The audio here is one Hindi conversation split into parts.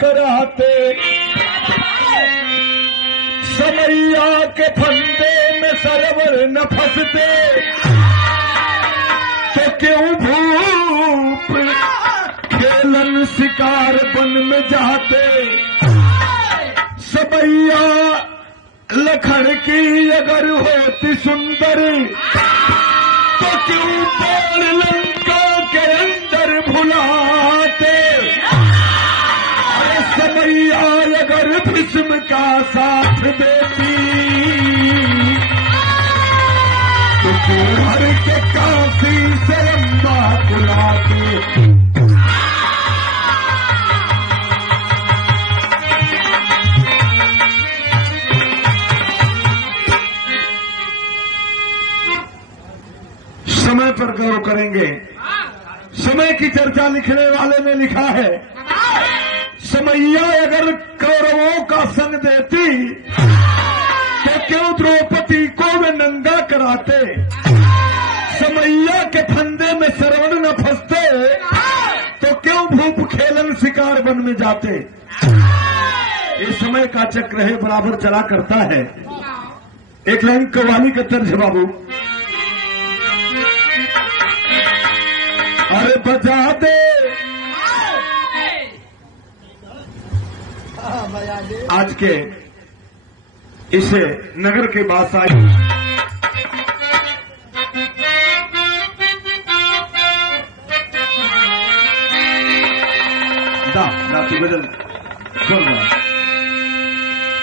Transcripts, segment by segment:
कराते, समैया के फंदे में सरवर न फंसते, तो क्यों भूप खेलन शिकार वन में जाते। सबैया लखन की अगर होती सुंदर, तो क्यों बाण लंका के अंदर भुलाते। अरे सबैया अगर भीष्म का साथ देती, तो क्यों हर के काशी से अम्बा बुलाते। समय पर गौर करेंगे। समय की चर्चा लिखने वाले ने लिखा है, समैया अगर कौरवों का संग देती, तो क्यों द्रौपदी को वे नंगा कराते। समैया के फंदे में सरवण न फंसते, तो क्यों भूप खेलन शिकार वन में जाते। ये समय का चक्र है, बराबर चला करता है। एक लाइन कव्वाली का तर्ज बाबू। अरे बजा दे आज के इस नगर के बादशाह राती बदल सुन रहा,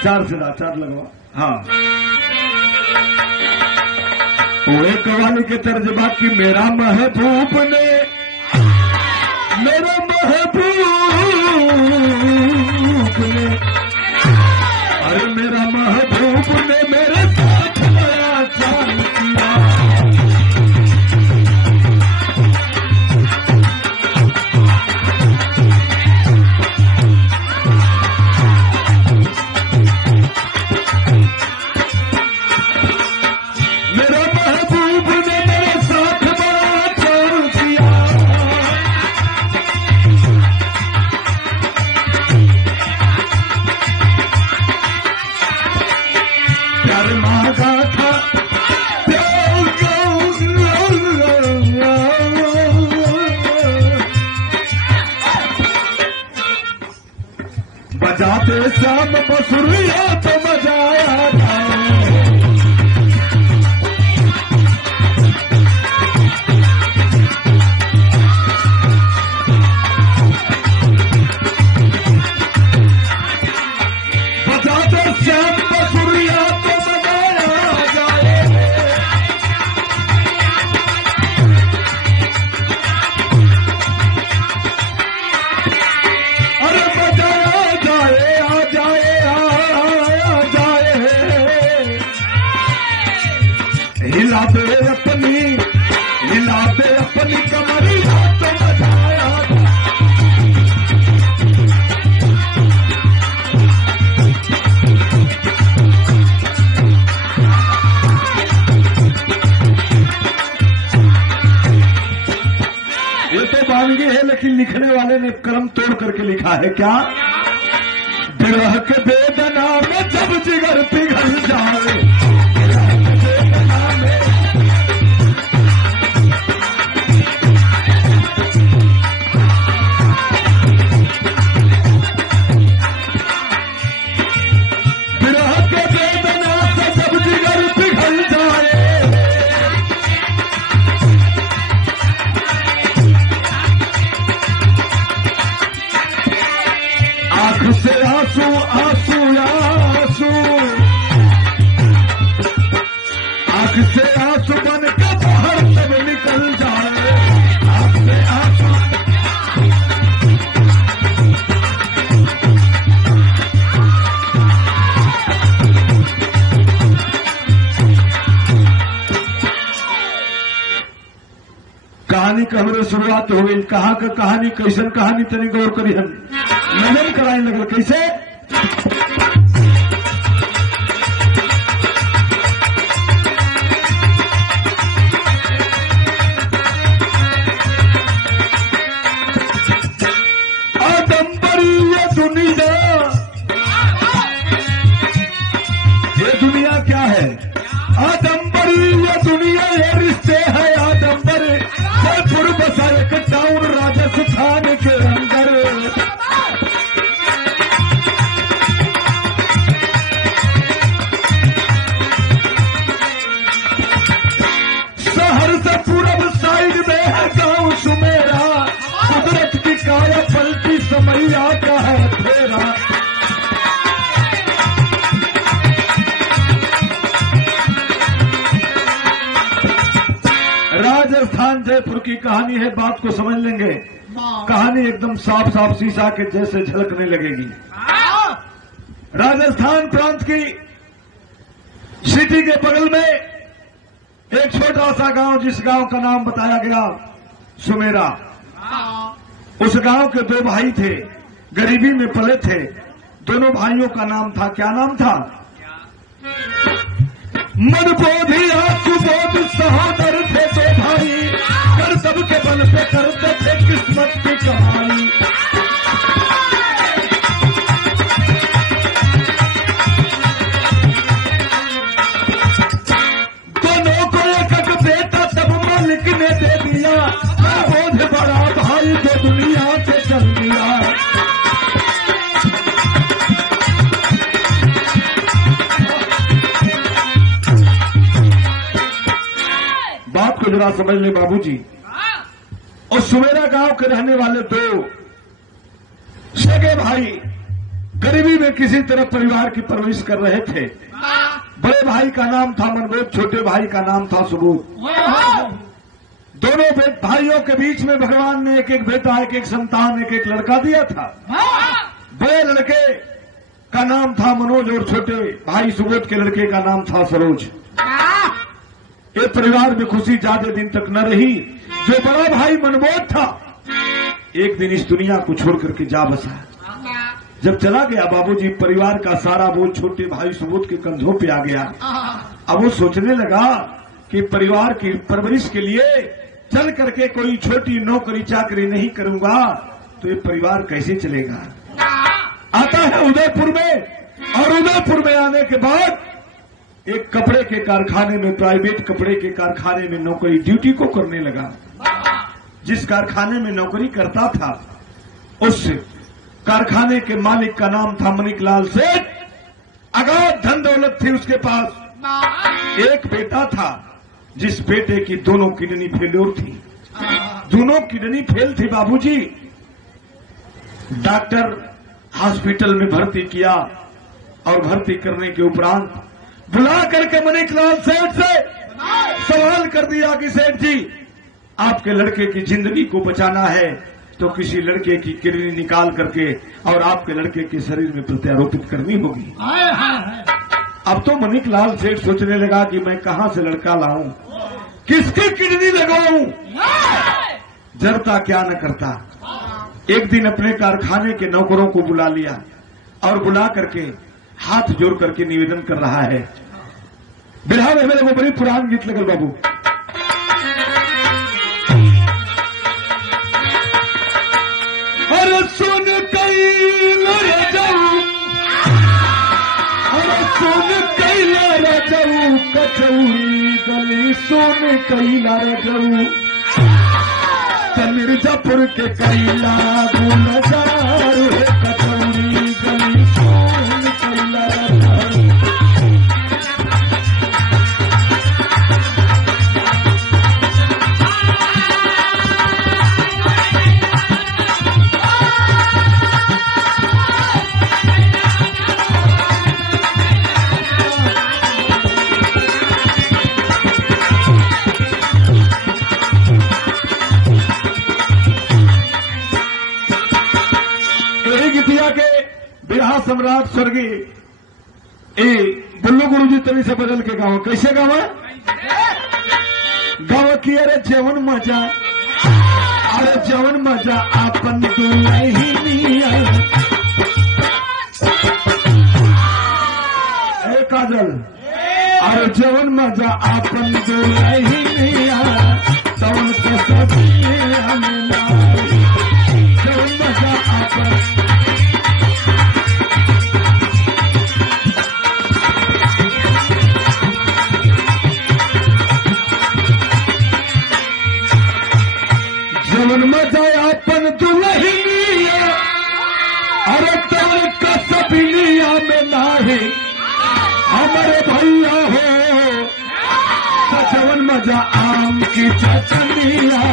चार से चार लगवा। हाँ, वो कव्वाली के तर्जमा की मेरा महबूब ने, मेरा महबूब ने, अरे मेरा महबूब ने मेरे साथ बड़ा चाल किया। बजाते शाम बसुरिया तो बजाया जाए। बजाते शाम बसुरिया तो बजाया जाए। अरे बजाया जाए, आ जाए, आ जाए। हिला दे अपनी कमरिया तो बजाया। ये तो वानगी है, लेकिन लिखने वाले ने कलम तोड़ करके लिखा है क्या। विरह के वेदना में जब जिगर पिघल जाए, विरह के वेदना में से जब जिगर पिघल जाए। आंख से आंसू आंसू आंसू, आंख से आंसू बन के बाहर सब निकल जाए। आंख से आंसू कहानी का हमरे शुरुआत हो गई। कहाँ का कहानी, कैसन कहानी, तनी गौर करी। हम नजर कराए लगल कैसे। आदम्बरी ये दुनिया उदयपुर की कहानी है, बात को समझ लेंगे। कहानी एकदम साफ साफ शीशा के जैसे झलकने लगेगी। राजस्थान प्रांत की सिटी के बगल में एक छोटा सा गांव, जिस गांव का नाम बताया गया सुमेरा। उस गांव के दो भाई थे, गरीबी में पले थे। दोनों भाइयों का नाम था, क्या नाम था? मनबोधी सुबोध सहोदर थे दो भाई, कर्तव्य के बल पे करते थे किस्मत की कमाई। दोनों को एक बेटा तब मालिक ने दे दिया, मनबोध बड़ा भाई को दुनिया से चल दिया। बात को जरा समझ ले बाबूजी। और सुमेरा गांव के रहने वाले दो सगे भाई गरीबी में किसी तरह परिवार की परवरिश कर रहे थे। बड़े भाई का नाम था मनबोध, छोटे भाई का नाम था सुबोध। दोनों भाइयों के बीच में भगवान ने एक एक बेटा, एक एक संतान, एक एक लड़का दिया था। बड़े लड़के का नाम था मनोज और छोटे भाई सुबोध के लड़के का नाम था सरोज। ये परिवार में खुशी ज्यादा दिन तक न रही। जो बड़ा भाई मनबोध था एक दिन इस दुनिया को छोड़ करके जा बसा। जब चला गया बाबूजी, परिवार का सारा बोझ छोटे भाई सुबोध के कंधों पे आ गया। अब वो सोचने लगा कि परिवार की परवरिश के लिए चल करके कोई छोटी नौकरी चाकरी नहीं करूंगा तो ये परिवार कैसे चलेगा। आता है उदयपुर में, और उदयपुर में आने के बाद एक कपड़े के कारखाने में, प्राइवेट कपड़े के कारखाने में नौकरी ड्यूटी को करने लगा। जिस कारखाने में नौकरी करता था उस कारखाने के मालिक का नाम था मणिकलाल सेठ। अगाध धन दौलत थी उसके पास। एक बेटा था जिस बेटे की दोनों किडनी फेल्योर थी। दोनों किडनी फेल थी बाबूजी। डॉक्टर हॉस्पिटल में भर्ती किया और भर्ती करने के उपरांत बुला करके मणिकलाल सेठ से सवाल कर दिया कि सेठ जी, आपके लड़के की जिंदगी को बचाना है तो किसी लड़के की किडनी निकाल करके और आपके लड़के के शरीर में प्रत्यारोपित करनी होगी। अब तो मणिकलाल सेठ सोचने लगा कि मैं कहां से लड़का लाऊं, किसकी किडनी लगाऊं, जरता क्या न करता। एक दिन अपने कारखाने के नौकरों को बुला लिया और बुला करके हाथ जोड़ करके निवेदन कर रहा है। बिरहा में मेरे को बड़ी पुरान गीत लगल बाबू। अरे सुन कैला रजऊ, अरे सुन कैला रजऊ, कचौड़ी गली सुन कैला रजऊ, मिर्जापुर के कैला गुलजार है, कचौड़ी गली सुन कैला रजऊ। सम्राट स्वर्गीय बुल्लू गुरु जी तरी से बदल के गाँव कैसे गाँव गाँव की अरे जवन मजा, अरे जवन मजा आपन दुल्हनिया, काजल, अरे जवन मजा आपन दुल्हनिया, तवन के सदिया में जवन मजा आपन। जवन मजा अपन दुल्हनिया, अरे तवन का सबिनिया में नाही हमारे भैया हो। जवन मजा आम की चटनिया,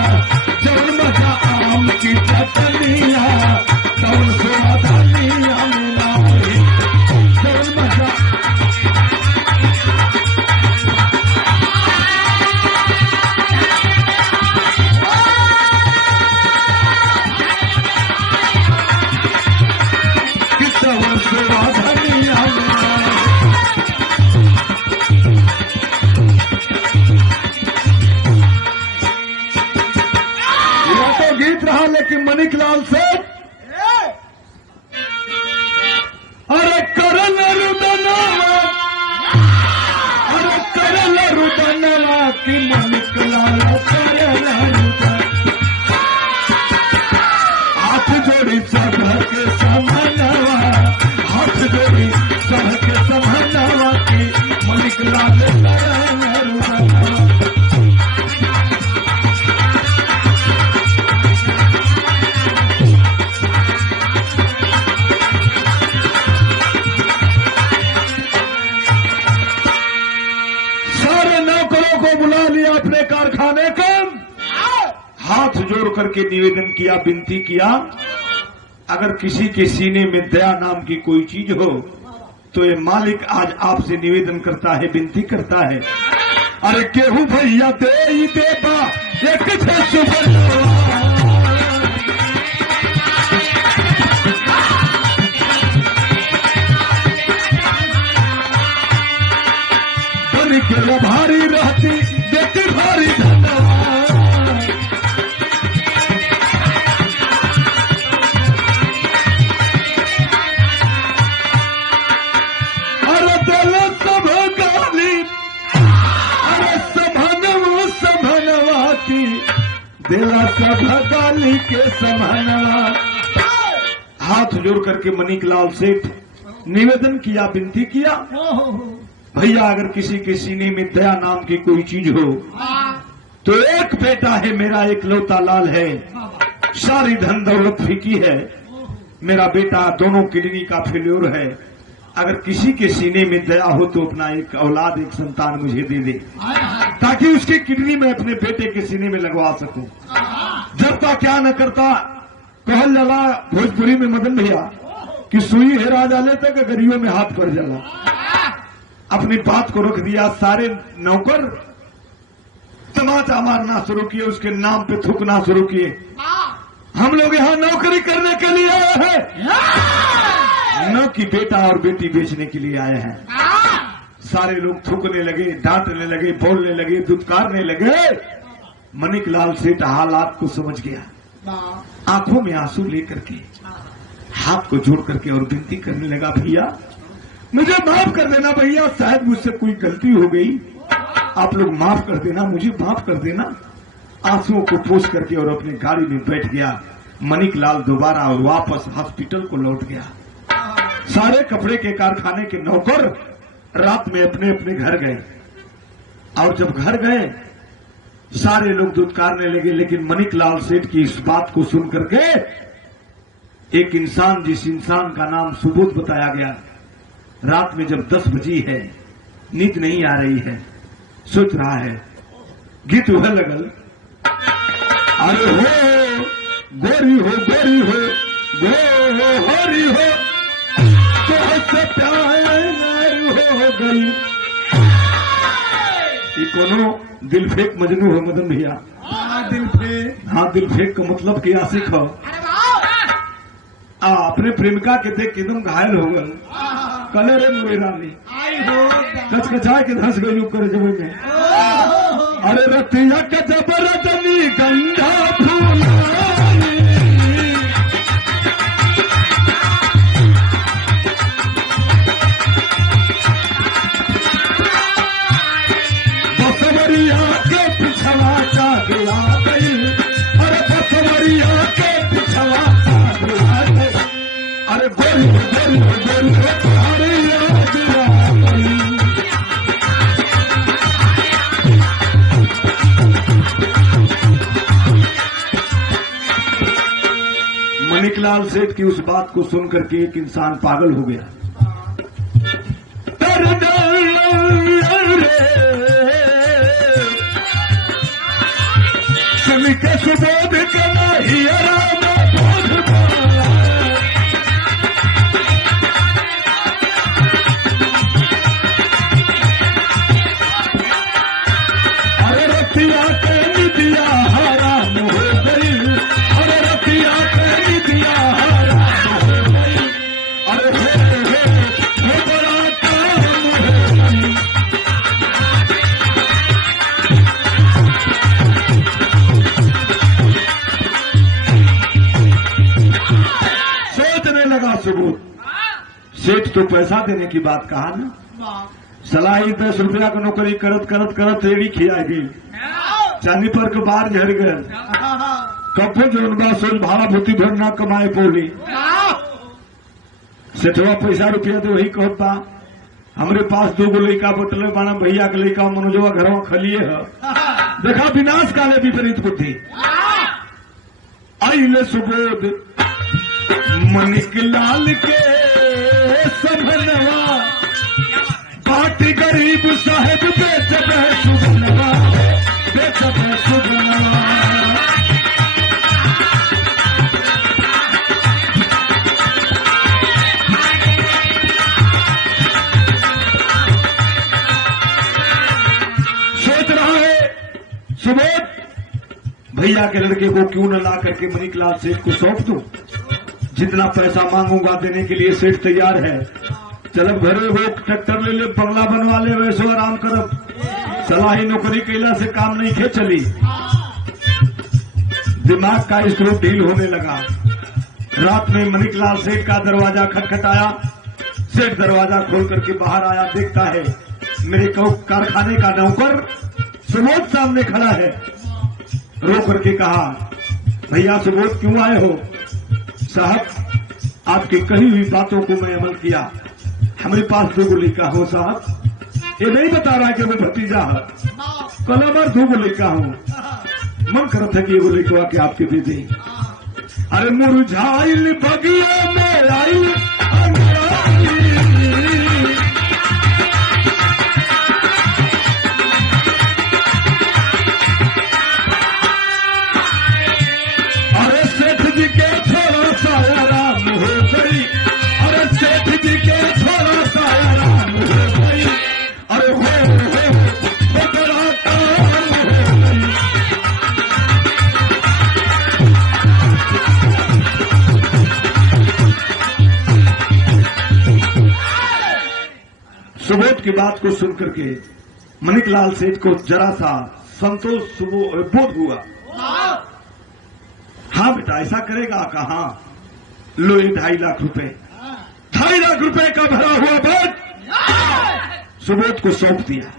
जवन मजा आम की चटनिया, तवन सुधानिया में नाही जवन मजा। वसुआ धनिया यह तो गीत रहा, लेकिन मणिकलाल सेठ अरे करल रुदनवा, अरे करल रुदनवा की मणिकलाल करल रुदन, हाथ जोड़ी सब के समानवा, हाथ जोड़ी सब के समानवा की मणिकलाल करल रुदनवा। बुला लिया अपने कारखाने का, हाथ जोड़ करके निवेदन किया, विनती किया, अगर किसी के सीने में दया नाम की कोई चीज हो तो ये मालिक आज आपसे निवेदन करता है, विनती करता है। अरे केहू भैया दे ही देता एक के भारी रहती देती भारी धन्यवाद। अरे दिल सब गाली, अरे सभनवा की दिला सब गाली के सभनवा। हाथ जोड़ करके मणिकलाल सेठ निवेदन किया, विनती किया, भैया अगर किसी के सीने में दया नाम की कोई चीज हो तो एक बेटा है मेरा, एक लौता लाल है, सारी धन दौलत फीकी है, मेरा बेटा दोनों किडनी का फेल्योर है, अगर किसी के सीने में दया हो तो अपना एक औलाद, एक संतान मुझे दे दे, ताकि उसकी किडनी में अपने बेटे के सीने में लगवा सकूं। जब तक क्या न करता, कहल जला भोजपुरी में मदन भैया कि सुई हेरा जाले तक गरीबों में हाथ पड़ जाला। अपनी बात को रख दिया, सारे नौकर तमाचा मारना शुरू किए, उसके नाम पे थूकना शुरू किए। हम लोग यहाँ नौकरी करने के लिए आए हैं, न कि बेटा और बेटी बेचने के लिए आए हैं। सारे लोग थूकने लगे, डांटने लगे, बोलने लगे, दुत्कारने लगे। मणिकलाल सेठ हालात को समझ गया, आंखों में आंसू लेकर के हाथ को जोड़ करके और विनती करने लगा, भैया मुझे माफ कर देना, भैया शायद मुझसे कोई गलती हो गई, आप लोग माफ कर देना, मुझे माफ कर देना। आंसुओं को पोंछ करके और अपनी गाड़ी में बैठ गया। मणिकलाल दोबारा वापस हॉस्पिटल को लौट गया। सारे कपड़े के कारखाने के नौकर रात में अपने अपने घर गए, और जब घर गए सारे लोग दुत्कारने लगे। लेकिन मणिकलाल सेठ की इस बात को सुन करके एक इंसान, जिस इंसान का नाम सुबोध बताया गया, रात में जब 10 बजी है, नींद नहीं आ रही है, सोच रहा है, गीत वह लगल, अरे हो गोरी हो गोरी हो गो हरी हो तो प्यार हो गई। ये कोनो दिल फेंक मजनू हो मदन भैया। दिल फेंक, हाँ दिल फेंक का मतलब कि आशिक हो। अपने प्रेमिका के देख एकदम घायल हो गए, कले रे मोरी रानी कचकचाए के धंस गई ऊपर जमीन में। अरे रतिया के जबरदनी गंगा फूल बसवरिया के पिछवा का गिरा गई। अरे बसवरिया के पिछवा का गिरा गई। अरे गोरी गोरी गोरी मणिकलाल सेठ की उस बात को सुनकर के एक इंसान पागल हो गया। सुन के सुबोध के नहीं अरे रतिया के निदिया हराम हो गई। अरे रतिया के निदिया हराम हो गई। अरे सेठ तो पैसा देने की बात कहा ना, सलाही 10 रुपया का नौकरी करत करत करत रेड़ी खिया गई, चांदी पर के बार झड़ गए, कपो जो सोच भाड़ा भूति भर ना कमाए पोली। सेठवा पैसा रुपया तो वही कहत बा, हमरे पास 2 लड़का बटले बाना, भैया के लड़का मनोजवा घरवा खलिए है, देखा विनाश काले विपरीत बुद्धि। आइले सुबोध मनिक लाल के सबनवा, पार्टी गरीब साहेब बेच सुबनवा, बेच सुबनवा। सोच रहा है सुबोध भैया के लड़के को क्यों न ला करके मणिकलाल सेठ को सौंप दूं, जितना पैसा मांगूंगा देने के लिए सेठ तैयार है। चलब घरे वो ट्रैक्टर ले ले, बंगला बनवा ले, वैसो आराम करब, सलाही नौकरी कैला से काम नहीं खे चली। दिमाग का स्क्रू ढील होने लगा। रात में मणिकलाल सेठ का दरवाजा खटखटाया। सेठ दरवाजा खोल करके बाहर आया, देखता है मेरे कारखाने का नौकर सुबोध सामने खड़ा है। रो करके कहा, भैया सुबोध क्यों आए हो? साहब आपकी कही हुई बातों को मैं अमल किया, हमारे पास 2 लड़का हो साहब, ये नहीं बता रहा कि मैं भतीजा है, कलमर 2 लड़का हूँ, मन करता है कि वो लड़का के आपके दे दे। अरे मुरझाइल बगिया में आई सुबोध की बात को सुनकर के मणिकलाल सेठ को जरा सा संतोष बोध हुआ। हाँ बेटा ऐसा करेगा, कहा लो ये 2.5 लाख रुपए, 2.5 लाख रुपए का भरा हुआ बैग सुबोध को सौंप दिया।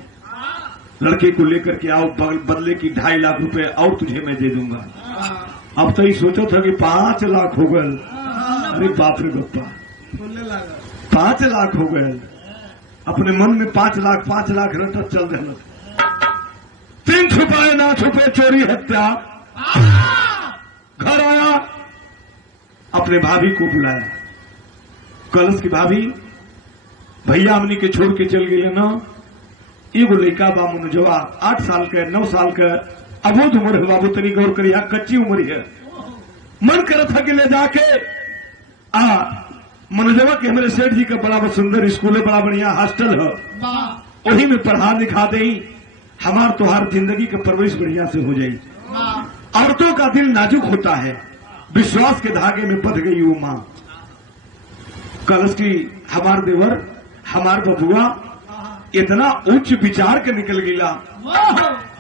लड़के को लेकर के आओ, बदले की 2.5 लाख रुपए और तुझे मैं दे दूंगा। अब तो ये सोचा था कि 5 लाख हो गए। अरे बाप रे बप्पा, 5 लाख हो गए। अपने मन में 5 लाख रटत चल रहे। 3 छुपाए ना छुपे चोरी हत्या। घर आया, अपने भाभी को बुलाया। कलश की भाभी, भैया हमनी के छोड़ के चल गए ना, एगो लड़का बा मनोजवा 8 साल के 9 साल के अबोध उम्र है बाबू, तनी गौर करिया, कच्ची उम्र है। मन करत था कि ले जाके मनोजवा के हमारे सेठ जी का बड़ा सुंदर स्कूल है, बड़ा बढ़िया हॉस्टल है, वही में पढ़ा लिखा दे, हमार तोहार जिंदगी का परवरिश बढ़िया से हो जाये। औरतों का दिल नाजुक होता है, विश्वास के धागे में बंध गई वो मां। कलश की हमार देवर, हमार बबुआ इतना उच्च विचार के निकल गिला।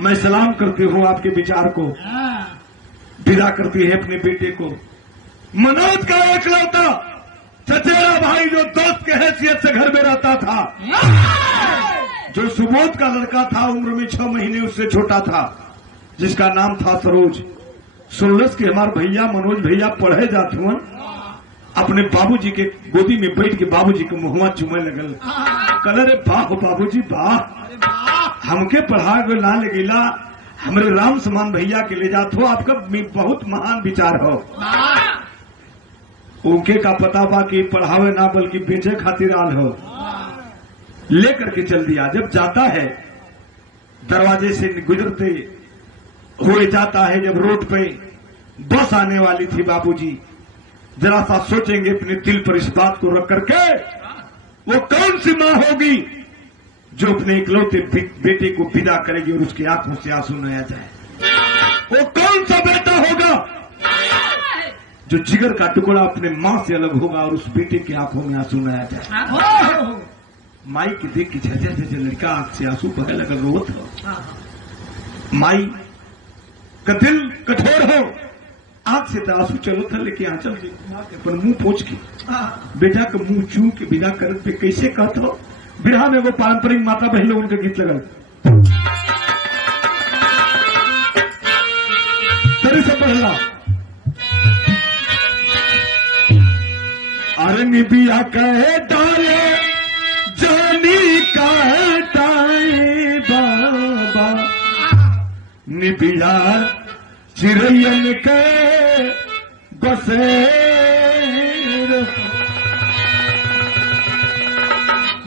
मैं सलाम करती हूँ आपके विचार को। विदा करती है अपने बेटे को। मनोज का एकलौता चचेरा भाई जो दोस्त के हैसियत से घर में रहता था, जो सुबोध का लड़का था, उम्र में 6 महीने उससे छोटा था, जिसका नाम था सरोज। सुनलस के हमारे भैया मनोज भैया पढ़े जाते हुए अपने बाबूजी के गोदी में बैठ के बाबूजी के मुहवा चुमे लगल। कल रे वाह बाबूजी वाह, हमके पढ़ा गो ला लगेला, हमरे राम समान भैया के ले जात हो, आपका बहुत महान विचार हो। उनके का पता बा कि पढ़ावे ना बल्कि बेचे खातिर आल हो। लेकर के चल दिया। जब जाता है दरवाजे से गुजरते हुए जाता है, जब रोड पे बस आने वाली थी, बाबूजी जरा सा सोचेंगे अपने दिल पर इस बात को रख करके, वो कौन सी मां होगी जो अपने इकलौते बेटे को विदा करेगी और उसकी आंखों से आंसू न आ जाए? वो कौन सा बेटा होगा जो जिगर का टुकड़ा अपने मां से अलग होगा और उस बेटे की आंखों में आंसू न आ जाए? माई की देख की झरझर झरझर लड़का आंख से आंसू बहे लगल रोत हो। माई का दिल कठोर हो, आंख से आंसू चलो था, लेकिन आंचल से पर मुंह पोछ के बेटा के मुंह चू के बिना करत पे कैसे कहत हो। बिरहा में वो पारंपरिक माता बहन लोगों के गीत लगल तेरे से पढ़ला। अरे निबिया कहे डाले जानी का टाए बाबा, निबिया चिरैयन के बसेर।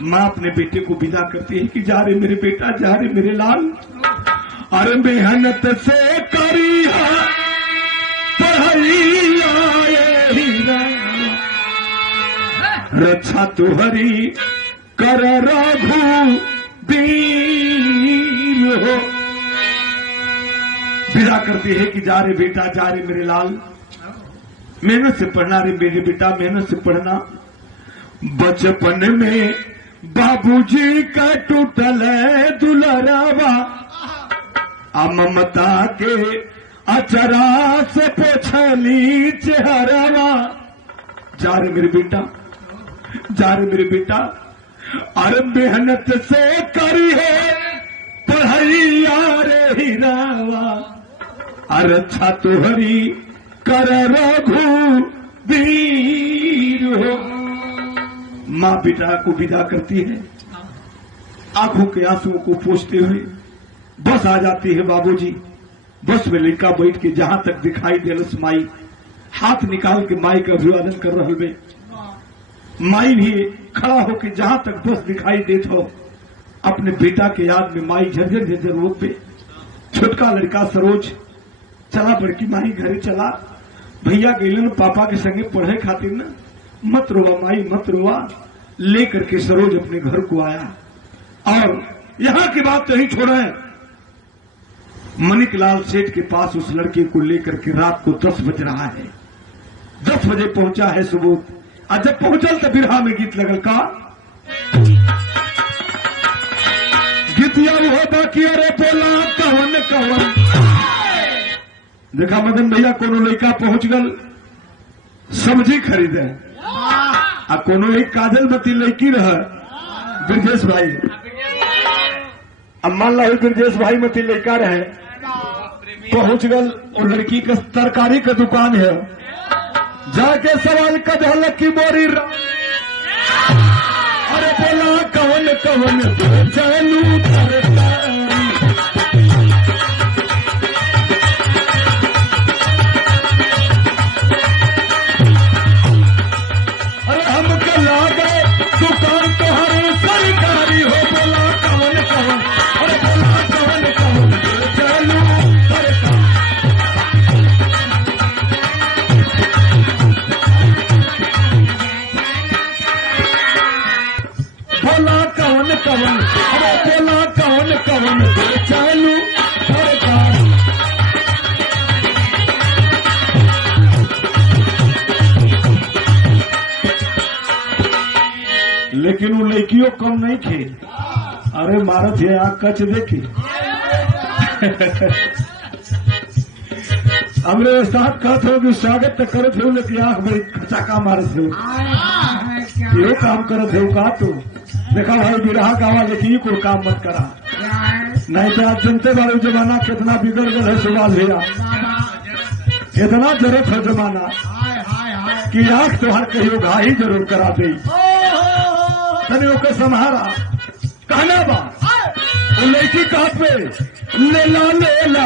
माँ अपने बेटे को विदा करती है कि जा रे मेरे बेटा, जा रे मेरे लाल। अरे मेहनत से करी है पढ़ाई हीरा, रक्षा तुहरी कर रघु वीर हो। विदा करती है कि जा रे बेटा, जा रे मेरे लाल, मेहनत से पढ़ना रे मेरे बेटा, मेहनत से पढ़ना। बचपन में बाबूजी का टूटल दुलरावा, ममता के अचरा से पोछली चेहरावा। जा रे मेरे बेटा, जा रे मेरे बेटा, अरे मेहनत से करी है पढ़ाई रे हीरावा, अरे अच्छा तुहरी कर रघु वीर हो। माँ बेटा को विदा करती है, आंखों के आंसुओं को पोंछते हुए बस आ जाती है बाबूजी। बस में लड़का बैठ के जहां तक दिखाई देलस माई, हाथ निकाल के माई का अभिवादन कर रहे बे। माई भी खड़ा होकर जहां तक बस दिखाई देत हो, अपने बेटा के याद में माई झरझर झरझर रोक पे। छोटका लड़का सरोज चला, बड़की माई घरे चला, भैया गेलन पापा के संगे पढ़े खातिर ना, मत रोवा माई मत रोवा। लेकर के सरोज अपने घर को आया। और यहां की बात नहीं छोड़े, मणिकलाल सेठ के पास उस लड़के को लेकर के रात को 10 बज रहा है। 10 बजे पहुंचा है सुबोध। आज जब पहुंचल तो बिरहा में गीत लगल का गीतिया हो बाकी। अरे बोला कवन कवन, देखा मदन भैया कोनो लड़का पहुंच गल सब्जी खरीदे, आ कोनो एक काजल मती लड़की रह ब्रजेश भाई। अब मान ला ब्रजेश भाई मती लड़का रहे, पहुंच गल और लड़की का तरकारी का दुकान है। जाके सवाल का ढलक की बोरी, अरे बोला कवन कवन चालू तरकारी। अरे हमके लागे दुकान तोहरी सरकारी हो, बोला कवन कवन, अरे बोला कवन कवन चालू तरकारी। बोला कवन कवन, अरे बोला कवन कवन चालू सरकारी। लेकिन वो लड़कियों कम नहीं थे। अरे मारत है आग कच देखी हमरे साथ कहत हो कि स्वागत तो करत हो, लेकिन आंख बड़ी खचाका मारत हो। यो काम करत हो का तू? देखा भाई बिरहा गावा, लेकिन कोई काम मत करा, नहीं तो आप जनते बारे जमाना कितना बिगड़ गया है। सुबाल भैया इतना जरूरत है जमाना कि आंख तो हर कहीं घाही जरूर करा दे। तने ओके संहारा कहना बा लड़की कहा पे लेला लेला,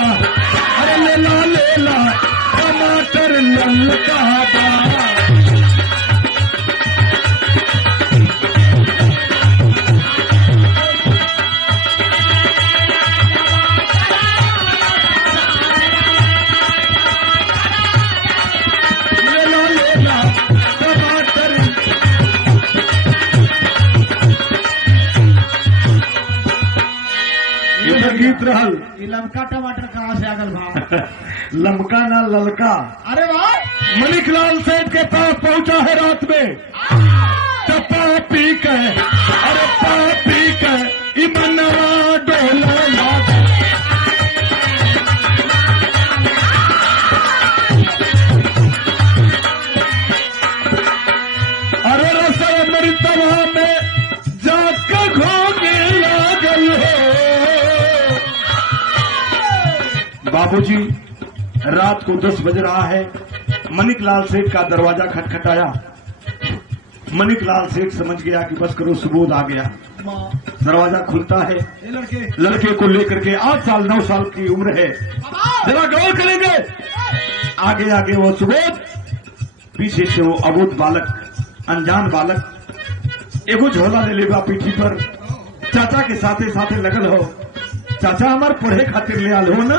अरे लेला लेला टमाटर ललका बा। लेला लेला टमाटर, गीत रहल लमका टमाटर कहाँ से आगल भाव लमका ना ललका। अरे भाई मणिकलाल सेठ के पास पहुंचा है रात में, तो पापी के, अरे पापी के इमनवा डोला याद। बाबूजी, रात को 10 बज रहा है। मणिकलाल सेठ का दरवाजा खटखटाया। मणिकलाल सेठ समझ गया कि बस करो, सुबोध आ गया। दरवाजा खुलता है। लड़के को लेकर के 8 साल 9 साल की उम्र है। जरा गौर करेंगे, आगे आगे वो सुबोध, पीछे से वो अबोध बालक, अनजान बालक। एगो झोला ले लेगा पीठी पर, चाचा के साथे साथे लगल हो। चाचा हमार पढ़े खातिर ले आल हो न,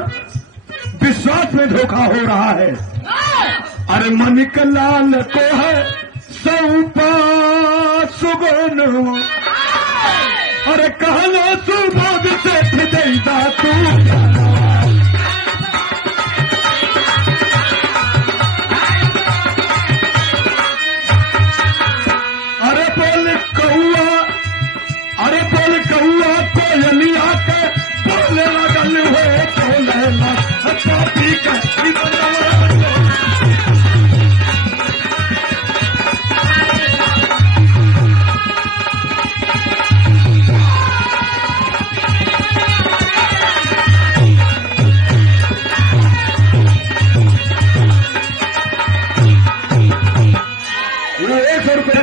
विश्वास में धोखा हो रहा है। अरे मणिकलाल को है सौंपा सुगुन, अरे कहलो सुबोध सेठ देता तू। अरे बोल कौआ कोयलिया के बोले लगल हुए, बोले ना अच्छा ठीक है।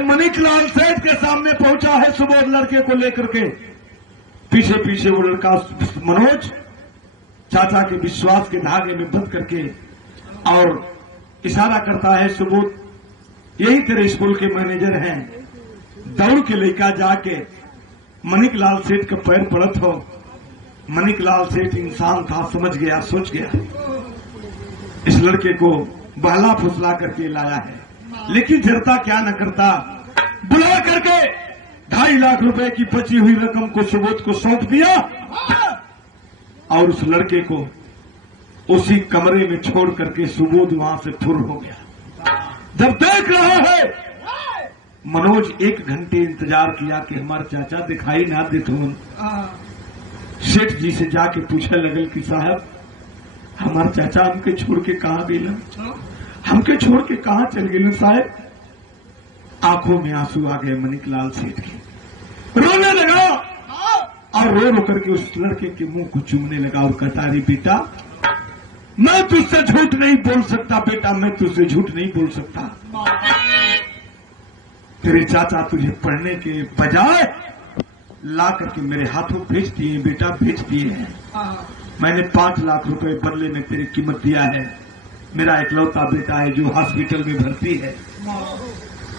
मणिकलाल सेठ के सामने पहुंचा है सुबोध लड़के को लेकर के। पीछे पीछे वो लड़का मनोज चाचा के विश्वास के धागे में बंध करके और इशारा करता है, सुबोध यही तेरे स्कूल के मैनेजर हैं। दौड़ के लेकर जाके मणिकलाल सेठ के पैर पड़त हो। मणिकलाल सेठ इंसान था, समझ गया, सोच गया, इस लड़के को बहला फुसला करके लाया है, लेकिन जरता क्या न करता। बुला करके 2.5 लाख रुपए की बची हुई रकम को सुबोध को सौंप दिया और उस लड़के को उसी कमरे में छोड़ करके सुबोध वहां से फुर हो गया। जब देख रहा है, मनोज 1 घंटे इंतजार किया कि हमारे चाचा दिखाई ना देते। सेठ जी से जाके पूछने लगल कि साहब हमारे चाचा हमके छोड़ के कहाँ गए, हमके छोड़ के कहाँ चल गए साहब। आंखों में आंसू आ गए मणिकलाल सेठ के, रोने लगा और रो रो करके उस लड़के के मुंह को चूमने लगा और कहता, अरे बेटा मैं तुझसे झूठ नहीं बोल सकता, बेटा मैं तुझसे झूठ नहीं बोल सकता। तेरे चाचा तुझे पढ़ने के बजाय ला करके मेरे हाथों भेज दिए, बेटा भेज दिए हैं। मैंने 5 लाख रुपए बदले में तेरी कीमत दिया है। मेरा इकलौता बेटा है जो हॉस्पिटल में भर्ती है,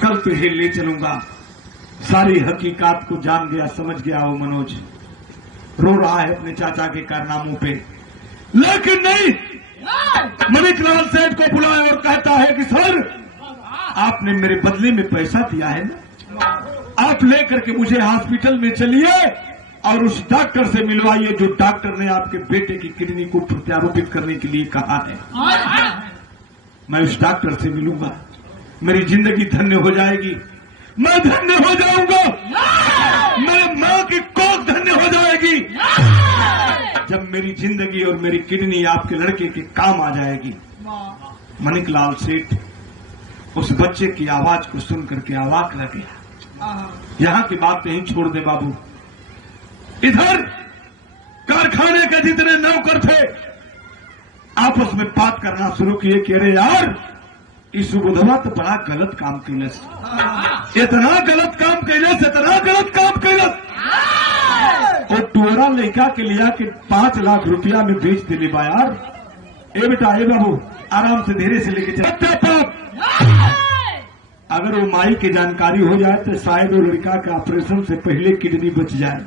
कल तुझे ले चलूंगा। सारी हकीकत को जान गया, समझ गया वो मनोज, रो रहा है अपने चाचा के कारनामों पे। लेकिन नहीं, मणिकलाल सेठ को बुलाया और कहता है कि सर आपने मेरे बदले में पैसा दिया है ना, आप लेकर के मुझे हॉस्पिटल में चलिए और उस डॉक्टर से मिलवाइए जो डॉक्टर ने आपके बेटे की किडनी को प्रत्यारोपित करने के लिए कहा है। मैं उस डॉक्टर से मिलूंगा, मेरी जिंदगी धन्य हो जाएगी, मैं धन्य हो जाऊंगा, मेरे मां की कोख धन्य हो जाएगी जब मेरी जिंदगी और मेरी किडनी आपके लड़के के काम आ जाएगी। मणिकलाल सेठ उस बच्चे की आवाज को सुन करके अवाक रह गया। यहां की बात नहीं छोड़ दे बाबू, इधर कारखाने के जितने नौकर थे आपस में बात करना शुरू किए कि अरे यार इस बुधवा तो बड़ा गलत काम कैलस, इतना गलत काम कैलस, इतना गलत काम कैलस। और टोरा लड़का के लिया कि 5 लाख रुपया में बेच दिले बा यार। ए बेटा ए बाबू आराम से धीरे से लेके चल। अगर वो माई की जानकारी हो जाए तो शायद वो लड़का के ऑपरेशन से पहले किडनी बच जाए।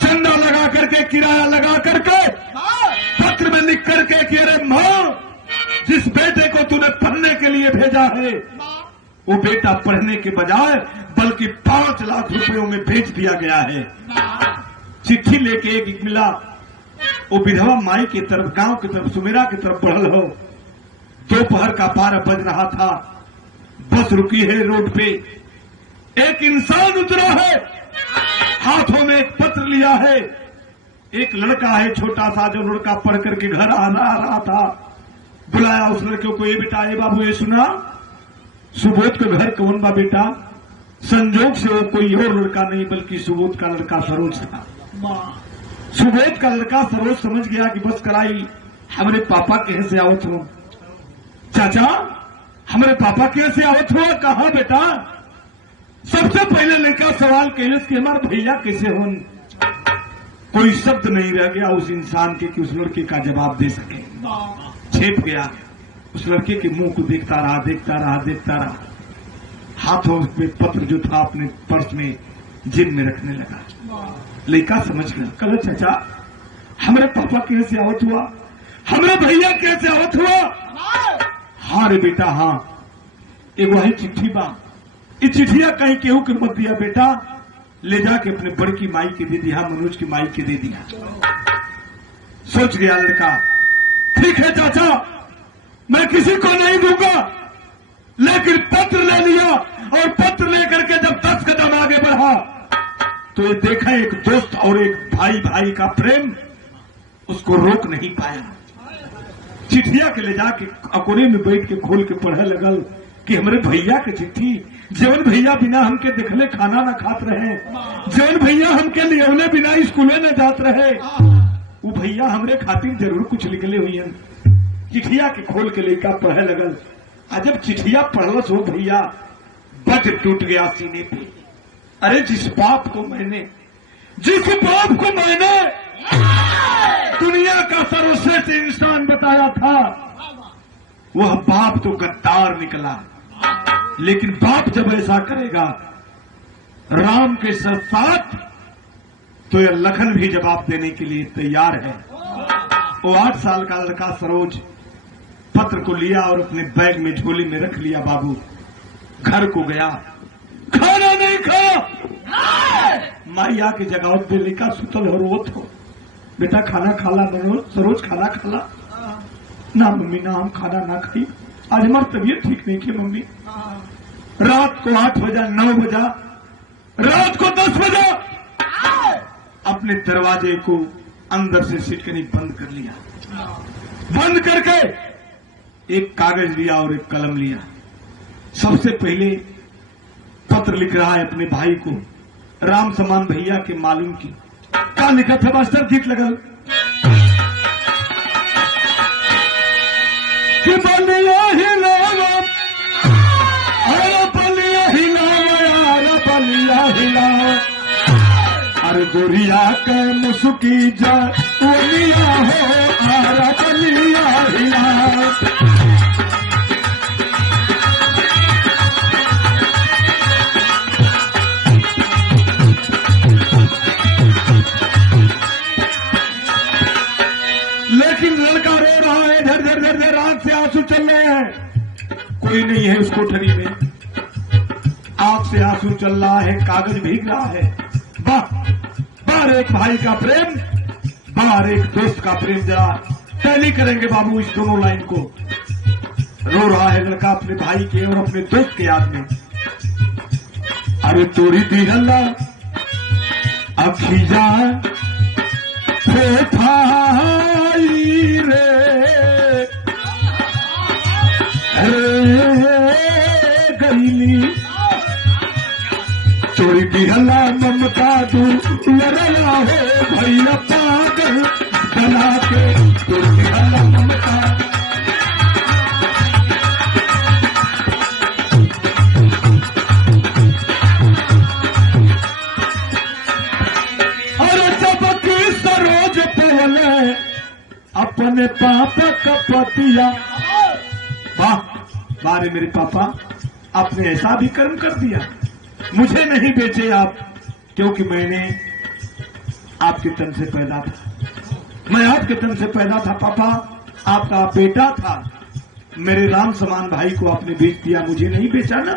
चंदा लगा करके, किराया लगा करके, पत्र में लिख करके कि अरे मां जिस बेटे को तूने पढ़ने के लिए भेजा है वो बेटा पढ़ने के बजाय बल्कि 5 लाख रुपयों में बेच दिया गया है। चिट्ठी लेके एक मिला, वो विधवा माई की तरफ, गांव की तरफ, सुमेरा की तरफ बढ़ल हो। दोपहर का 12 बज रहा था, बस रुकी है रोड पे, एक इंसान उतरा है, हाथों में एक पत्र लिया है। एक लड़का है छोटा सा, जो लड़का पढ़ करके घर आ रहा था। बुलाया उस लड़के को, ये बेटा ये बाबू ये सुना, सुबोध का घर कौन बा बेटा? संजोग से वो कोई और लड़का नहीं बल्कि सुबोध का लड़का सरोज था। सुबोध का लड़का सरोज समझ गया कि बस कराई, हमारे पापा कैसे आवत हो। चाचा हमारे पापा कैसे आवत हो, कहा बेटा। सबसे पहले लड़का सवाल कहे कि हमारे भैया कैसे हो। कोई शब्द नहीं रह गया उस इंसान के कि उस लड़के का जवाब दे सके। छेप गया, उस लड़के के मुंह को देखता रहा, देखता रहा, देखता रहा। हाथों में पत्र जो था अपने पर्स में जेब में रखने लगा। लड़का समझ गया, कल चाचा हमारे पापा कैसे आवत हुआ, हमारे भैया कैसे आवत हुआ। हाँ रे बेटा हाँ, एक वही चिट्ठी बा, ये चिट्ठिया कहीं केहू के मत दिया बेटा, ले जाके अपने बड़ की माई के दे दिया, मनोज की माई के दे दिया। सोच गया लड़का, ठीक है चाचा मैं किसी को नहीं दूंगा, लेकिन पत्र ले लिया और पत्र लेकर के जब 10 कदम आगे बढ़ा तो ये देखा एक दोस्त और एक भाई भाई का प्रेम उसको रोक नहीं पाया। चिट्ठिया के ले जाके अकोरे में बैठ के खोल के पढ़े लगल कि हमारे भैया के चिट्ठी, जवन भैया बिना हमके देखले खाना न खात रहे, जवन भैया हमके लियवले बिना स्कूले न जात रहे, वो भैया हमरे खातिर जरूर कुछ लिखले हुई हैं। चिट्ठिया के खोल के लेकर पढ़े लगल। आज जब चिट्ठिया पढ़लस हो भैया बट टूट गया सीने पे। अरे जिस बाप को मैंने दुनिया का सर्वश्रेष्ठ इंसान बताया था, वह बाप तो गद्दार निकला। लेकिन बाप जब ऐसा करेगा राम के साथ तो यह लखन भी जवाब देने के लिए तैयार है। वो 8 साल का लड़का सरोज पत्र को लिया और अपने बैग में झोले में रख लिया। बाबू घर को गया, खाना नहीं खाया। माइया के जगह पे लिखा सुतल हो रोत हो, बेटा खाना खाला मनोज, सरोज खाना खाला। ना मम्मी ना हम खाना ना खाई, आज हमारी तबीयत ठीक नहीं थी मम्मी। रात को 8 बजा, 9 बजा, रात को 10 बजा, अपने दरवाजे को अंदर से सिटकनी बंद कर लिया। बंद करके एक कागज लिया और एक कलम लिया। सबसे पहले पत्र लिख रहा है अपने भाई को, राम समान भैया के मालूम की। क्या लिखा था मास्टर, गीत लगल कि बलिया हिलावा, अरे बलिया हिलावा, अरे बलिया हिलावा, अरे गोरिया के मुसुकी जा बोलिया हो, अरे बलिया हिलावा। कोई नहीं है उस कोठरी में, आंख से आंसू चल रहा है, कागज भीग रहा है। बाहर एक भाई का प्रेम, बाहर एक दोस्त का प्रेम। जरा टैली करेंगे बाबू इस दोनों लाइन को। रो रहा है लड़का अपने भाई के और अपने दोस्त के याद में। अरे तोरी दिहला अखिजा फेफाई रे, गईली चोरी दिहला ममता तू लड़ला हो, भैया पागल बना के चोरी दिहला ममता। और जब की सरोज पवले अपने पापा का पतिया। वाह बारे मेरे पापा, आपने ऐसा भी कर्म कर दिया, मुझे नहीं बेचे आप, क्योंकि मैंने आपके तन से पैदा था, मैं आपके तन से पैदा था पापा, आपका बेटा था। मेरे राम समान भाई को आपने बेच दिया, मुझे नहीं बेचा ना।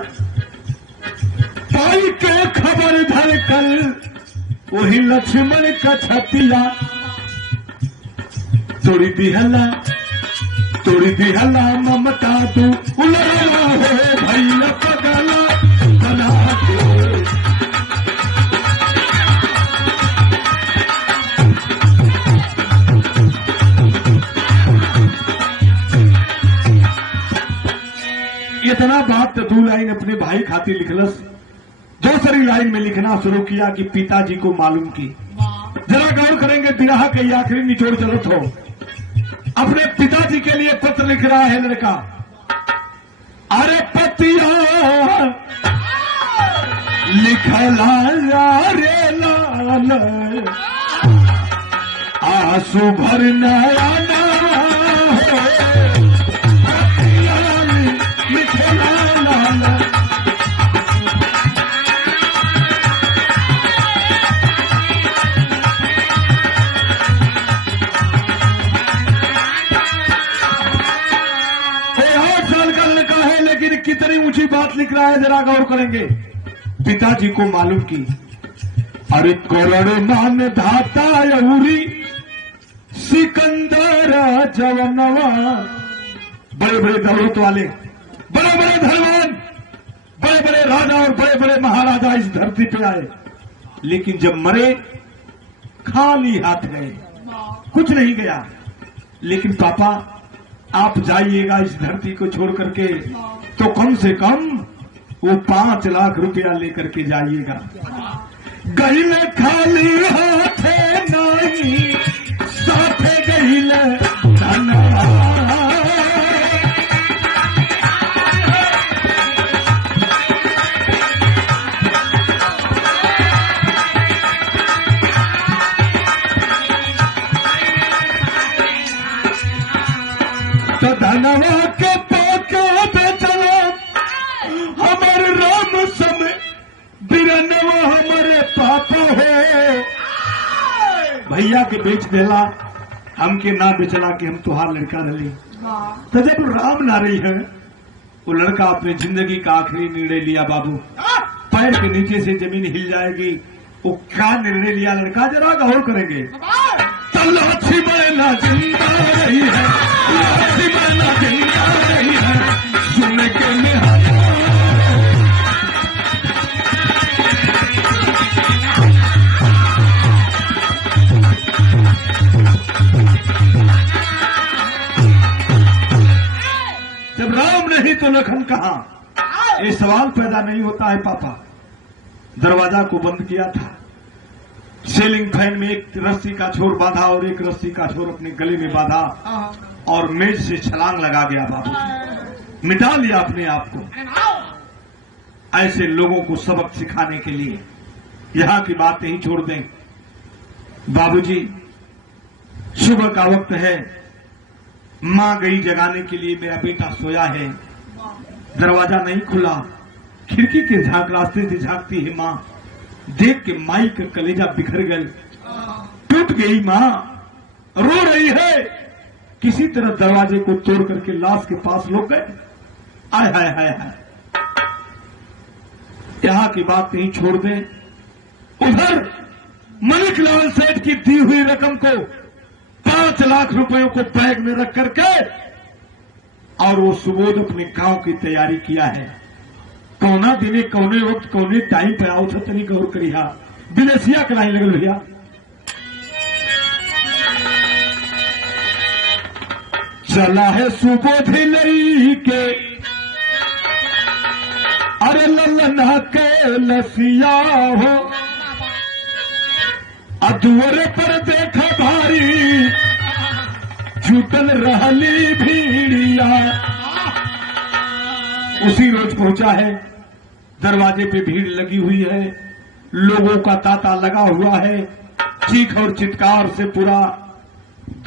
भाई के खबर धर कर वही लक्ष्मण का छतिया, तोड़ी दिहला ममता तू उलड़ा हो, भैया पगला बना के। इतना बात तो 2 लाइन अपने भाई खातिर लिखलस। दूसरी लाइन में लिखना शुरू किया कि पिताजी को मालूम की जरा गौर करेंगे विरह के आखिरी निचोड़ जरूरत हो। अपने पिताजी के लिए पत्र लिख रहा है लड़का। अरे पतिया लिखला रे लाल आंसू भरना ना हो, पतिया लिखला लाल। कितनी ऊंची बात लिख रहा है, जरा गौर करेंगे। पिताजी को मालूम की अरे करोड़ मान धाता यहूरी सिकंदर जवनवा, बड़े बड़े दौलत वाले, बड़े बड़े धनवान, बड़े बड़े राजा और बड़े बड़े महाराजा इस धरती पे आए, लेकिन जब मरे खाली हाथ गए, कुछ नहीं गया। लेकिन पापा आप जाइएगा इस धरती को छोड़ करके तो कम से कम वो 5 लाख रुपया लेकर के जाइएगा। गईल खाली हाथ नहीं साथ गईल धनवा। तो धनवा के पाके बेचलो हमारे राम समय बिरनवा हमारे पापा हो। भैया के बेच देला, हमके ना बेचला कि हम तुहार लड़का रही। तो जब राम ना रही है, वो लड़का अपने जिंदगी का आखिरी निर्णय लिया। बाबू पैर के नीचे से जमीन हिल जाएगी। वो क्या निर्णय लिया लड़का, जरा गौर करेंगे। तलाशी बना जिंदा रही है, तलाशी बना जिंदा रही है, सुन के निहारा। जब राम नहीं तो लखन कहां, ये सवाल पैदा नहीं होता है। पापा दरवाजा को बंद किया था, सीलिंग फैन में एक रस्सी का छोर बांधा और एक रस्सी का छोर अपने गले में बांधा और मेज से छलांग लगा गया। बाबू मिटा लिया अपने आप को। ऐसे लोगों को सबक सिखाने के लिए यहाँ की बात नहीं छोड़ दें। बाबूजी सुबह का वक्त है, माँ गई जगाने के लिए, मेरा बेटा सोया है। दरवाजा नहीं खुला, खिड़की के रास्ते से झांकती है माँ। देख के माई का कलेजा बिखर गए, टूट गई माँ, रो रही है। किसी तरह दरवाजे को तोड़ करके लाश के पास लोग गए। आय हाय हाय हाय, यहां की बात नहीं छोड़ दें। उधर मलिक लाल सेठ की दी हुई रकम को 5 लाख रुपयों को बैग में रख करके और वो सुबोध अपने गांव की तैयारी किया है। कौना दिने कौने वक्त कौने टाइम पे आओ तनी गौर करिया। विदेशिया कराई लगल भैया। चला है सुबोध लई के अरे ललना के लसिया हो, अधूरे पर देखा भारी जुटल रहली भीड़िया। उसी रोज पहुंचा है, दरवाजे पे भीड़ लगी हुई है, लोगों का तांता लगा हुआ है, चीख और चित्कार से पूरा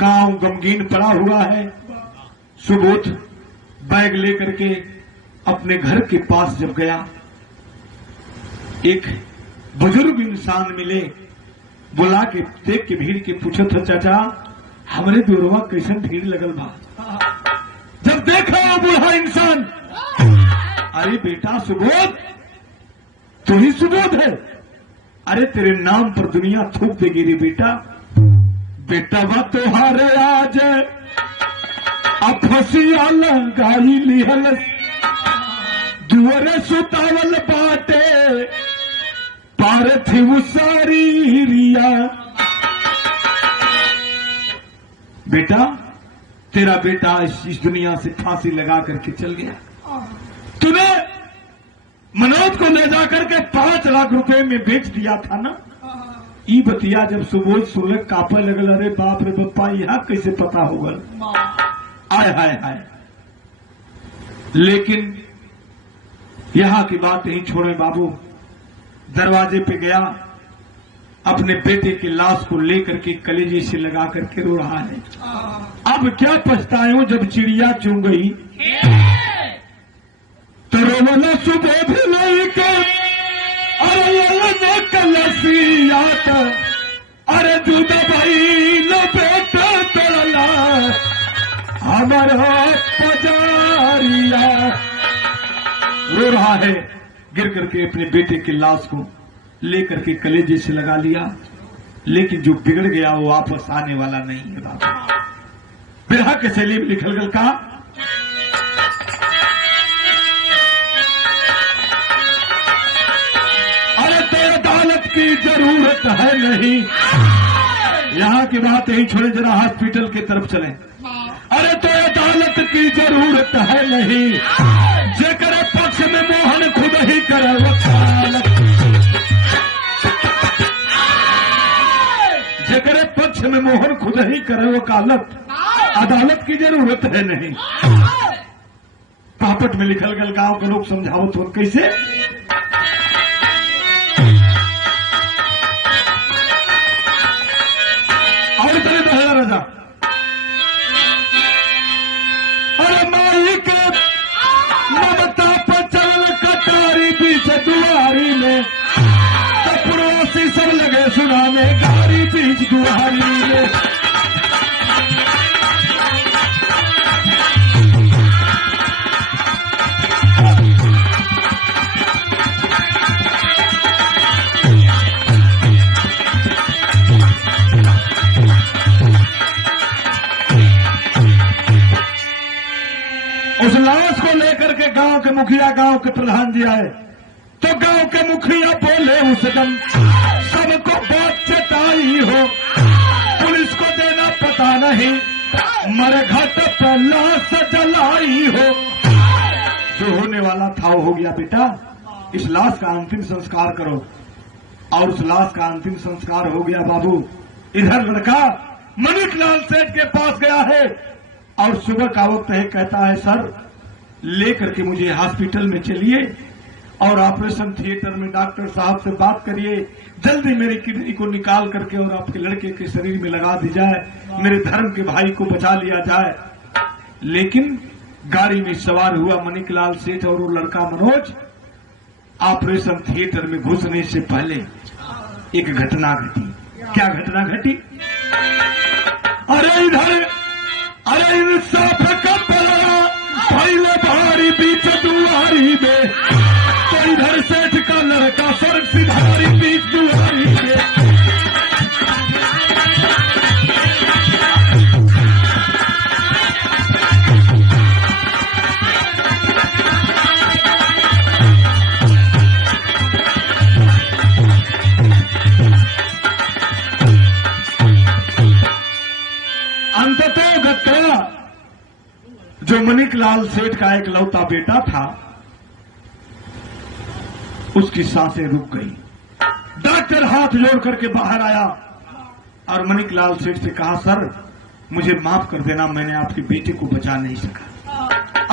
गांव गमगीन पड़ा हुआ है। सुबोध बैग लेकर के अपने घर के पास जब गया, एक बुजुर्ग इंसान मिले, बुला के देख के भीड़ के पूछो था, चाचा हमारे दूरवा कैसन भीड़ लगल बा। जब देखा बूढ़ा इंसान, अरे बेटा सुबोध, तू ही सुबोध है। अरे तेरे नाम पर दुनिया थूक देगी रे बेटा। बेटा वा तोहारे आज अफसिया लंगाई लिहल, दुअरे सुतावल बाटे पारथिव सारी रिया। बेटा तेरा बेटा इस दुनिया से फांसी लगा करके चल गया। तूने मनोज को ले जाकर के 5 लाख रुपए में बेच दिया था ना। ई बतिया जब सुबोध सुनले कापे लगल, अरे बाप रे बप्पा, यहाँ कैसे पता होगल। आय हाय हाय। लेकिन यहाँ की बात नहीं छोड़े बाबू, दरवाजे पे गया, अपने बेटे की लाश को लेकर के कलेजे से लगा करके रो रहा है। अब क्या पछताऊं जब चिड़िया चुन गई, तो रोना सुबह भी नहीं कर, अरे कलसियात, अरे दूध भाई लो बेटा तोला हमारा पजारिया। रो रहा है, गिर करके अपने बेटे की लाश को लेकर के कलेजे से लगा लिया। लेकिन जो बिगड़ गया वो वापस आने वाला नहीं है बाबा। बिरहा के शैली में लिखल गल का, अरे तो अदालत की जरूरत है नहीं। यहाँ की बात यही छोड़े, जरा हॉस्पिटल की तरफ चले। अरे तो अदालत की जरूरत है नहीं, जेकर पक्ष में मोहन खुद ही करे वकालत, जेकर पक्ष में मोहन खुद ही करे वकालत, अदालत की जरूरत है नहीं। पापट में लिखल गल, गांव के लोग समझावत हो कैसे। और चले दहला राजा, अरे मालिक ममता पर चल कटारी बीच दुआरी में, तो पड़ोसी सब लगे सुनाने गारी बीच दुआरी में। उस लाश को लेकर के गांव के मुखिया, गांव के प्रधान जी आए, तो गांव के मुखिया बोले उस दम, सबको बात चटाई हो, पुलिस को देना पता नहीं, मरे घाट पर लाश जलाई हो। जो होने वाला था वो हो गया बेटा, इस लाश का अंतिम संस्कार करो। और उस लाश का अंतिम संस्कार हो गया बाबू। इधर लड़का मणिकलाल सेठ के पास गया है और सुबह का वक्त है, कहता है सर लेकर के मुझे हॉस्पिटल में चलिए और ऑपरेशन थिएटर में डॉक्टर साहब से बात करिए, जल्दी मेरी किडनी को निकाल करके और आपके लड़के के शरीर में लगा दी जाए, मेरे धर्म के भाई को बचा लिया जाए। लेकिन गाड़ी में सवार हुआ मणिकलाल सेठ और वो लड़का मनोज। ऑपरेशन थिएटर में घुसने से पहले एक घटना घटी। क्या घटना घटी? अरे इधर, अरे इंसाफ का पलड़ा पहले भारी बीच दुआरी में, तो इधर सेठ का लड़का स्वर्ग सिधारी बीच दुआरी में। अंततः गत्या जो मणिकलाल सेठ का एक लौता बेटा था, उसकी सांसें रुक गई। डॉक्टर हाथ जोड़ करके बाहर आया और मणिकलाल सेठ से कहा, सर मुझे माफ कर देना, मैंने आपके बेटे को बचा नहीं सका।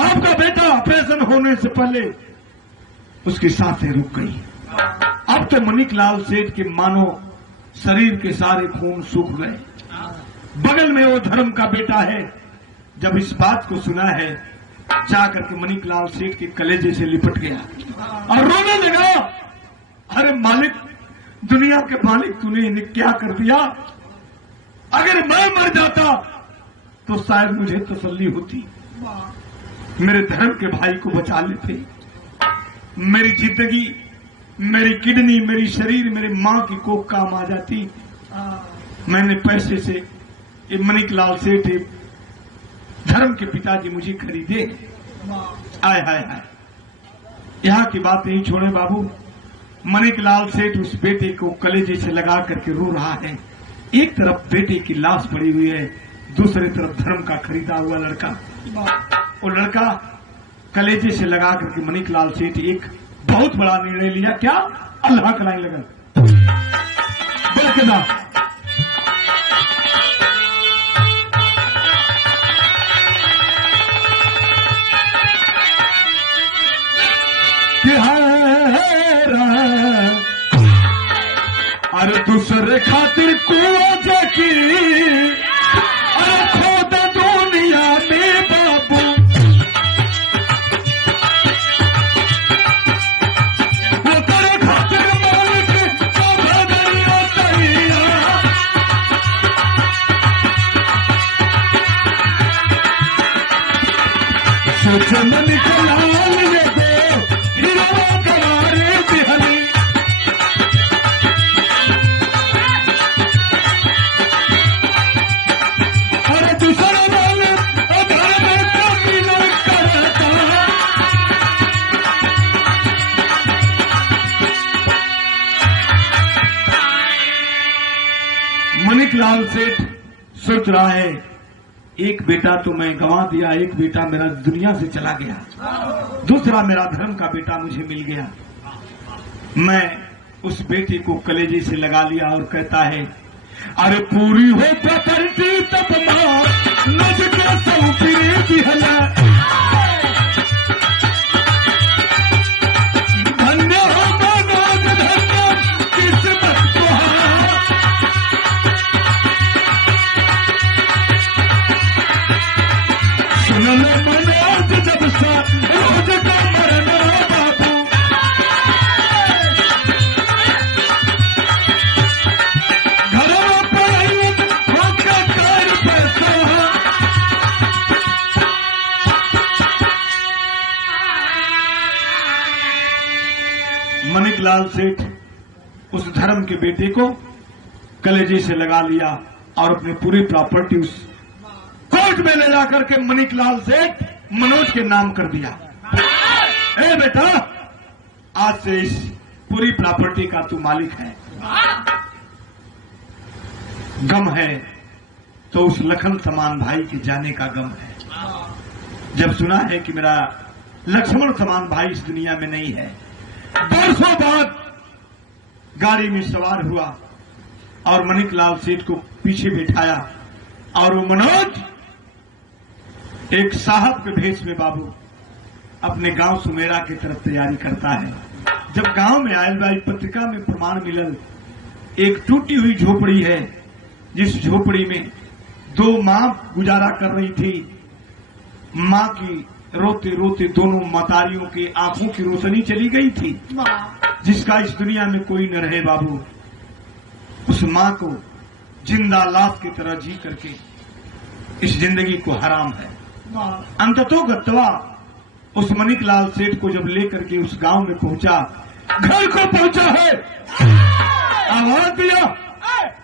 आपका बेटा ऑपरेशन होने से पहले उसकी सांसें रुक गई। अब तो मणिकलाल सेठ के मानो शरीर के सारे खून सूख गए। बगल में वो धर्म का बेटा है, जब इस बात को सुना है जाकर के मणिकलाल सेठ के कलेजे से लिपट गया और रोने लगा। अरे मालिक, दुनिया के मालिक, तूने इन्हें क्या कर दिया? अगर मैं मर जाता तो शायद मुझे तसल्ली होती, मेरे धर्म के भाई को बचा लेते। मेरी जिंदगी, मेरी किडनी, मेरी शरीर, मेरे मां की कोख काम आ जाती। मैंने पैसे से ये मणिकलाल सेठ धर्म के पिताजी मुझे खरीदे। आय हाय हाय। यहाँ की बात नहीं छोड़े बाबू। मणिकलाल सेठ उस बेटे को कलेजे से लगा करके रो रहा है। एक तरफ बेटे की लाश पड़ी हुई है, दूसरी तरफ धर्म का खरीदा हुआ लड़का। वो लड़का कलेजे से लगा करके मणिकलाल सेठ एक बहुत बड़ा निर्णय लिया। क्या? अल्लाह कलाई लगा। बरकदा अरे दूसरे खातिर कुआं की अरे खोद दुनिया में बाबू वो करे खातिर मालिक को भगरिया तैया सोच मन के लाल ये दो हीरो कमारे बिहली मणिकलाल सेठ सोच रहा है एक बेटा तो मैं गंवा दिया, एक बेटा मेरा दुनिया से चला गया, दूसरा मेरा धर्म का बेटा मुझे मिल गया। मैं उस बेटे को कलेजे से लगा लिया और कहता है अरे पूरी हो प्रकृति तब मां नज के सौंपी बिहला धन्य हो मनोज धन्य किस्मत को सुन ले मनोज जब सा रोज का मरना बाबू घरों पर होकर कर पैसा मणिकलाल सेठ उस धर्म के बेटे को कलेजे से लगा लिया और अपनी पूरी प्रॉपर्टी उस कोर्ट में ले जाकर के मणिकलाल सेठ मनोज के नाम कर दिया। ए बेटा आज से इस पूरी प्रॉपर्टी का तू मालिक है। गम है तो उस लखन समान भाई के जाने का गम है। जब सुना है कि मेरा लक्ष्मण समान भाई इस दुनिया में नहीं है, बरसों बाद गाड़ी में सवार हुआ और मणिकलाल सेठ को पीछे बिठाया और वो मनोज एक साहब के भेष में बाबू अपने गांव सुमेरा की तरफ तैयारी करता है। जब गांव में आयल भाई पत्रिका में प्रमाण मिलल एक टूटी हुई झोपड़ी है, जिस झोपड़ी में दो मां गुजारा कर रही थी। मां की रोते रोते दोनों मतारियों की आंखों की रोशनी चली गई थी, जिसका इस दुनिया में कोई न रहे बाबू। उस मां को जिंदा लाश की तरह जी करके इस जिंदगी को हराम है। अंततो गत्वा उस मणिकलाल सेठ को जब लेकर के उस गांव में पहुंचा, घर को पहुंचा है, आवाज दिया।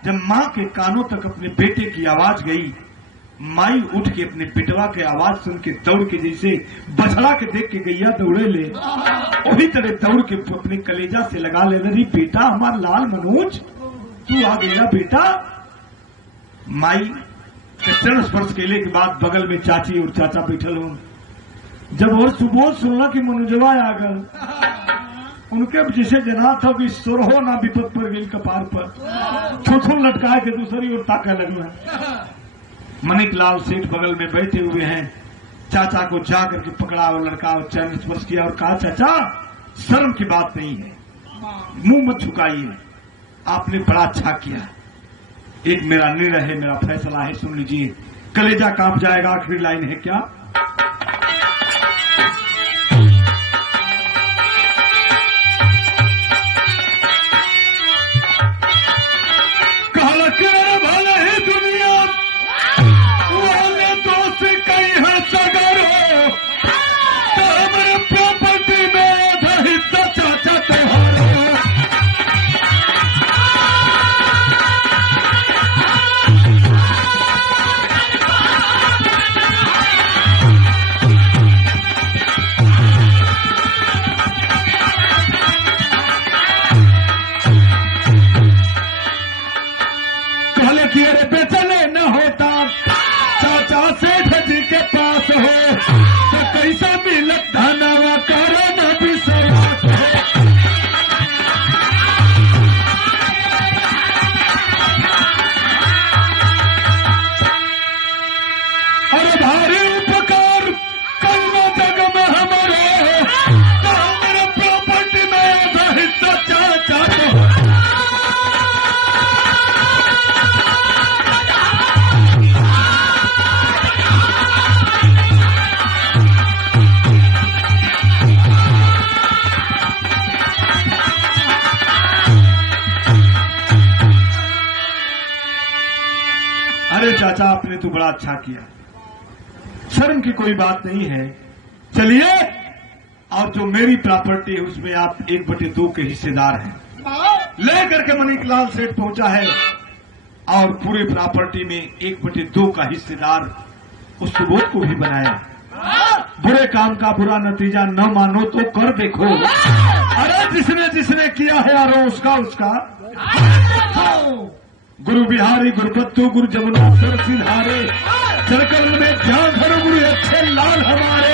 जब मां के कानों तक अपने बेटे की आवाज गई, माई उठ के अपने बेटवा के आवाज सुन के दौड़ के जैसे बछड़ा के देख के गैया दौड़े ले, वही तरह दौड़ के अपने कलेजा से लगा ले रही, बेटा हमारा लाल मनोज तू आ गया बेटा। माई के चरण स्पर्श केले के बाद बगल में चाची और चाचा बैठल हूं। जब वो सुबह सुनला कि मनोजवा आ गल, उनके जैसे जना था कि सोरहो ना विपद पर गई कपार पर, छोछो लटकाए के दूसरी ओर ताका लगना। मणिकलाल सेठ बगल में बैठे हुए हैं। चाचा को जाकर के पकड़ा और लड़का और चरण स्पर्श किया और कहा चाचा शर्म की बात नहीं है, मुंह मत झुकाइए, आपने बड़ा अच्छा किया। एक मेरा निर्णय है, मेरा फैसला है, सुन लीजिए। कलेजा कांप जाएगा। आखिरी लाइन है क्या? चाचा आपने तो बड़ा अच्छा किया, शर्म की कोई बात नहीं है। चलिए, और जो मेरी प्रॉपर्टी है उसमें आप 1/2 के हिस्सेदार हैं। लेकर के मणिकलाल सेठ पहुंचा है और पूरे प्रॉपर्टी में 1/2 का हिस्सेदार उस सुबोध को भी बनाया। बुरे काम का बुरा नतीजा न मानो तो कर देखो। अरे जिसने जिसने किया है यारो उसका उसका। गुरु बिहारी गुरुपत्तु गुरु जमुना सर सिंहारे, चरकल में ध्यान धरो गुरु अच्छे लाल हमारे।